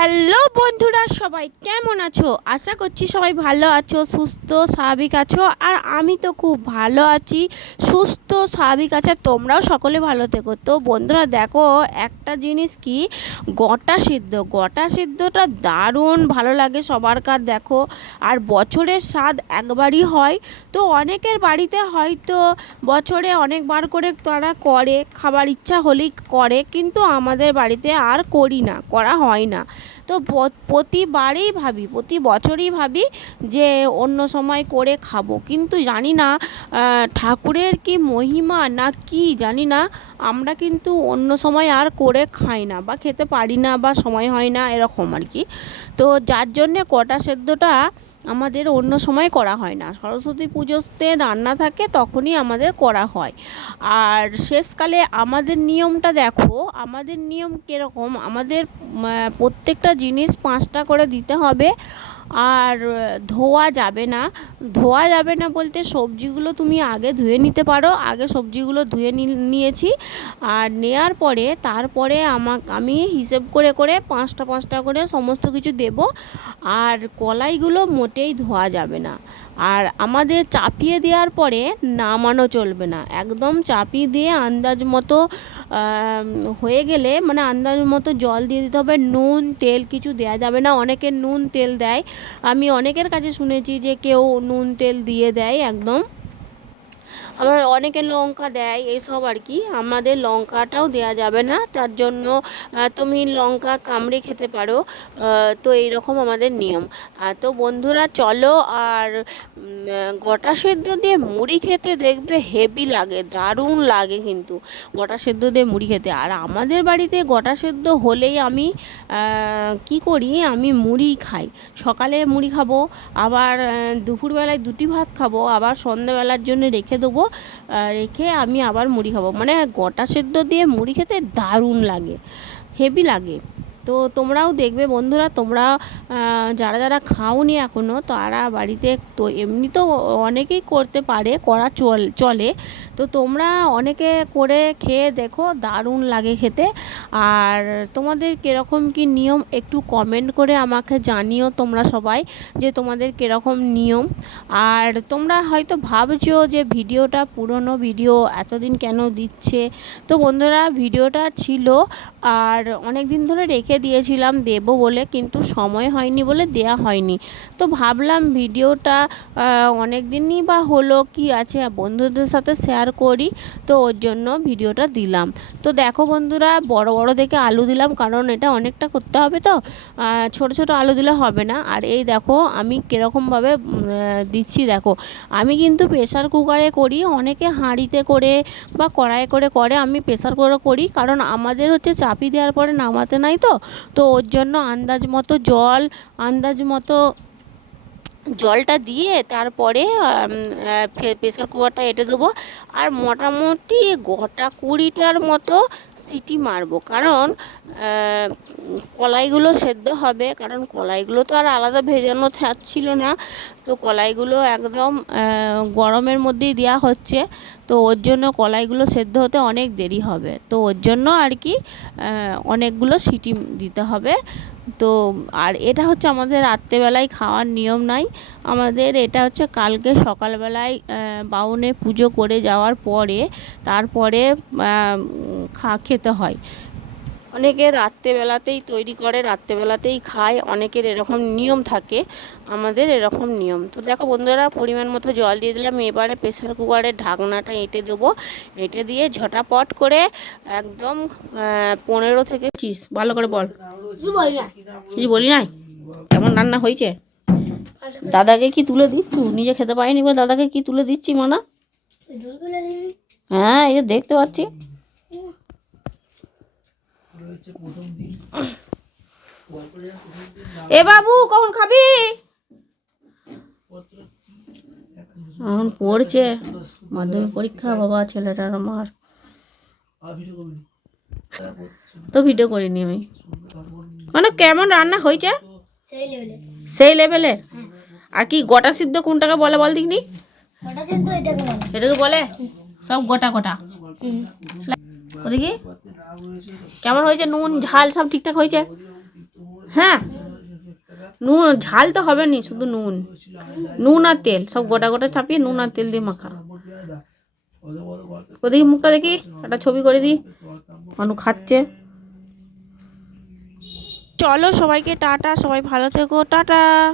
Hello বন্ধুরা, সবাই কেমন আছো? আশা করছি সবাই ভালো আছো, সুস্থ, স্বাভাবিক আছো, আর আমি তো খুব ভালো আছি, সুস্থ, স্বাভাবিক আছে তোমরাও সকলে ভালো থেকো। তো বন্ধুরা, দেখো, একটা জিনিস কি? গোটা সিদ্ধ, গোটা সিদ্ধটা দারুণ ভালো লাগে সবার কার দেখো। আর বছরের স্বাদ একবারই হয়, তো অনেকের বাড়িতে হয়তো বছরে অনেকবার করে তারা করে, খাবার ইচ্ছা হলেই করে, কিন্তু আমাদের বাড়িতে আর করি না, করা হয় না। তো প্রতিবারেই ভাবি, প্রতি বছরই ভাবি যে অন্য সময় করে খাব। কিন্তু জানি না ঠাকুরের কি মহিমা না কি, জানি না আমরা কিন্তু অন্য সময় আর করে খাই না বা খেতে পারি না বা সময় হয় না, এরকম আর কি। তো যার জন্যে কটা সেদ্ধটা আমাদের অন্য সময় করা হয় না। সরস্বতী পুজোতে রান্না থাকে তখনই আমাদের করা হয়। আর শেষকালে আমাদের নিয়মটা দেখো, আমাদের নিয়ম কীরকম? আমাদের প্রত্যেকটা জিনিস পাঁচটা করে দিতে হবে। আর ধোয়া যাবে না। ধোয়া যাবে না বলতে সবজিগুলো তুমি আগে ধুয়ে নিতে পারো। আগে সবজিগুলো ধুয়ে নিয়েছি। আর নেয়ার পরে, তারপরে আমাক, আমি হিসেব করে করে পাঁচটা পাঁচটা করে সমস্ত কিছু দেব। আর কলাইগুলো মোটেই ধোয়া যাবে না। আর আমাদের চাপিয়ে দেওয়ার পরে নামানো চলবে না। একদম চাপিয়ে দিয়ে আন্দাজ মতো হয়ে গেলে মানে আন্দাজ মতো জল দিয়ে দিতে হবে। নুন, তেল কিছু দেওয়া যাবে না। অনেকে নুন, তেল দেয়। আমি অনেকের কাছে শুনেছি যে কেউ নুন তেল দিয়ে দেয় একদম। আবার অনেকে লঙ্কা দেয়, এইসব আর কি। আমাদের লঙ্কাটাও দেওয়া যাবে না। তার জন্য তুমি লঙ্কা কামড়ে খেতে পারো। তো এইরকম আমাদের নিয়ম। তো বন্ধুরা, চলো আর গোটা সেদ্ধ দিয়ে মুড়ি খেতে দেখবে হেভি লাগে, দারুণ লাগে কিন্তু গোটা সেদ্ধ দিয়ে মুড়ি খেতে। আর আমাদের বাড়িতে গোটা সেদ্ধ হলেই আমি কি করি, আমি মুড়ি খাই। সকালে মুড়ি খাব, আবার দুপুরবেলায় দুটি ভাত খাব, আবার সন্ধ্যেবেলার জন্য রেখে দেবো রেখে আমি আবার মুড়ি খাব। মানে গোটা সেদ্ধ দিয়ে মুড়ি খেতে দারুণ লাগে, হেভি লাগে। তো তোমরাও দেখবে বন্ধুরা, তোমরা যারা যারা খাওনি এখনও তারা বাড়িতে তো এমনি তো অনেকেই করতে পারে, করা চল, চলে। তো তোমরা অনেকে করে খেয়ে দেখো, দারুণ লাগে খেতে। আর তোমাদের কীরকম কি নিয়ম, একটু কমেন্ট করে আমাকে জানিও তোমরা সবাই, যে তোমাদের কীরকম নিয়ম। আর তোমরা হয়তো ভাবছ যে ভিডিওটা পুরনো ভিডিও, এতদিন কেন দিচ্ছে? তো বন্ধুরা, ভিডিওটা ছিল, আর অনেক দিন ধরে রেখে দিয়েছিলাম, দেব বলে কিন্তু সময় হয়নি বলে দেয়া হয়নি। তো ভাবলাম ভিডিওটা অনেক দিনই বা হলো, কি আছে বন্ধুদের সাথে শেয়ার করি, তো ওর জন্য ভিডিওটা দিলাম। তো দেখো বন্ধুরা, বড় বড় দেখে আলু দিলাম, কারণ এটা অনেকটা করতে হবে তো ছোট ছোট আলু দিলে হবে না। আর এই দেখো, আমি কীরকমভাবে দিচ্ছি দেখো। আমি কিন্তু প্রেশার কুকারে করি, অনেকে হাঁড়িতে করে বা কড়াই করে করে, আমি প্রেশার করে করি, কারণ আমাদের হচ্ছে চাপি দেওয়ার পরে নামাতে নাই তো তো ওর জন্য আন্দাজ মতো জল, আন্দাজ মতো জলটা দিয়ে তারপরে প্রেসার কুকারটা এঁটে দেবো। আর মোটামুটি গোটা কুড়িটার মতো সিটি মারবো। কারণ কলাইগুলো সেদ্ধ হবে, কারণ কলাইগুলো তো আর আলাদা ভেজানো থাকছিল না। তো কলাইগুলো একদম গরমের মধ্যেই দেওয়া হচ্ছে। তো ওর জন্য কলাইগুলো সেদ্ধ হতে অনেক দেরি হবে। তো ওর জন্য আর কি অনেকগুলো সিটি দিতে হবে। তো আর এটা হচ্ছে আমাদের রাত্রেবেলায় খাওয়ার নিয়ম নাই। আমাদের এটা হচ্ছে কালকে সকালবেলায় বাউনে পুজো করে যাওয়ার পরে, তারপরে খা খেতে হয়। অনেকে রাত্রেবেলাতেই তৈরি করে, রাত্রেবেলাতেই খায়। অনেকের এরকম নিয়ম থাকে, আমাদের এরকম নিয়ম। তো দেখো বন্ধুরা, পরিমাণ মতো জল দিয়ে দিলাম। এবারে প্রেসার কুকারের ঢাকনাটা এঁটে দেবো। এঁটে দিয়ে ঝটাপট করে একদম পনেরো থেকে চিস, ভালো করে বল। কিছু বলি নাই? কেমন রান্না হয়েছে? দাদাকে কি তুলে দিচ্ছু? নিজে খেতে পারিনি বলে দাদাকে কি তুলে দিচ্ছি মানা? হ্যাঁ এই দেখতে পাচ্ছি। এ বাবু কখন খাবি? এখন পড়ছে। মাধ্যমিক পরীক্ষা বাবা ছেলেটার আমার। তো ভিডিও করিনি আমি। মানে কেমন রান্না হয়েছে? সেই লেভেলে সেই লেভেলের আর কি গোটা সিদ্ধ কোনটাকে বলে বল দিকনি এটাকে বলে। সব গোটা গোটা। ওদিকে? কেমন হয়েছে? নুন, ঝাল সব ঠিকঠাক হয়েছে? হ্যাঁ। নুন, ঝাল তো হবে নি শুধু নুন। নুন আর তেল, সব গোটা গোটা চাপিয়ে নুন আর তেল দিয়ে মাখা। ওদিকে মুখটা দেখি, একটা ছবি করে দিই, মানু খাচ্ছে। চলো সবাইকে টাটা, সবাই ভালো থেকো, টাটা।